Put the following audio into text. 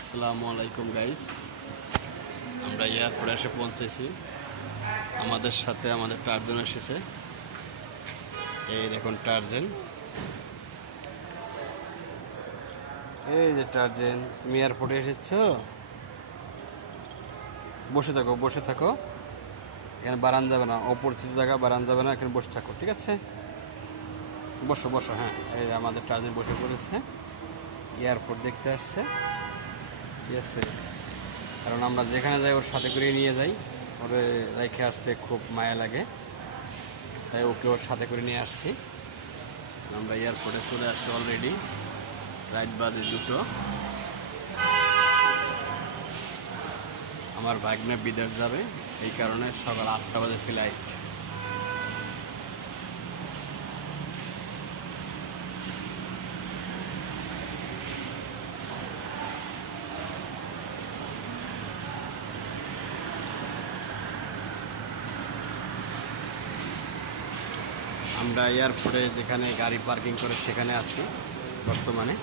আসসালামু আলাইকুম গাইস আমরা এয়ারপোর্টে এসে পৌঁছেছি। আমাদের সাথে আমাদের টার্জন এসেছে। এই দেখুন টার্জেন। এই যে টার্জেন, তুমি এয়ারপোর্টে এসেছ? বসে থাকো বসে থাকো। এখানে বারান যাবে না, অপরিচিত জায়গা, বারান যাবে না, এখানে বসে থাকো, ঠিক আছে? বসো বসো হ্যাঁ এই আমাদের টার্জেন বসে পড়েছে। এয়ারপোর্ট দেখতে আসছে। আছে কারণ আমরা যেখানে যাই, ওর সাথে করে নিয়ে যাই। ওরে রেখে আসতে খুব মায়া লাগে। তাই ওকে ওর সাথে করে নিয়ে আসছি। আমরা এয়ারপোর্টে চলে আসছি অলরেডি রাইট বাজে দুটো। আমার ভাগ্নে বিদেশ যাবে। এই কারণে সকাল আটটা বাজে ফ্লাইট আমরা এয়ারপোর্টে যেখানে গাড়ি পার্কিং করে সেখানে আছি বর্তমানে।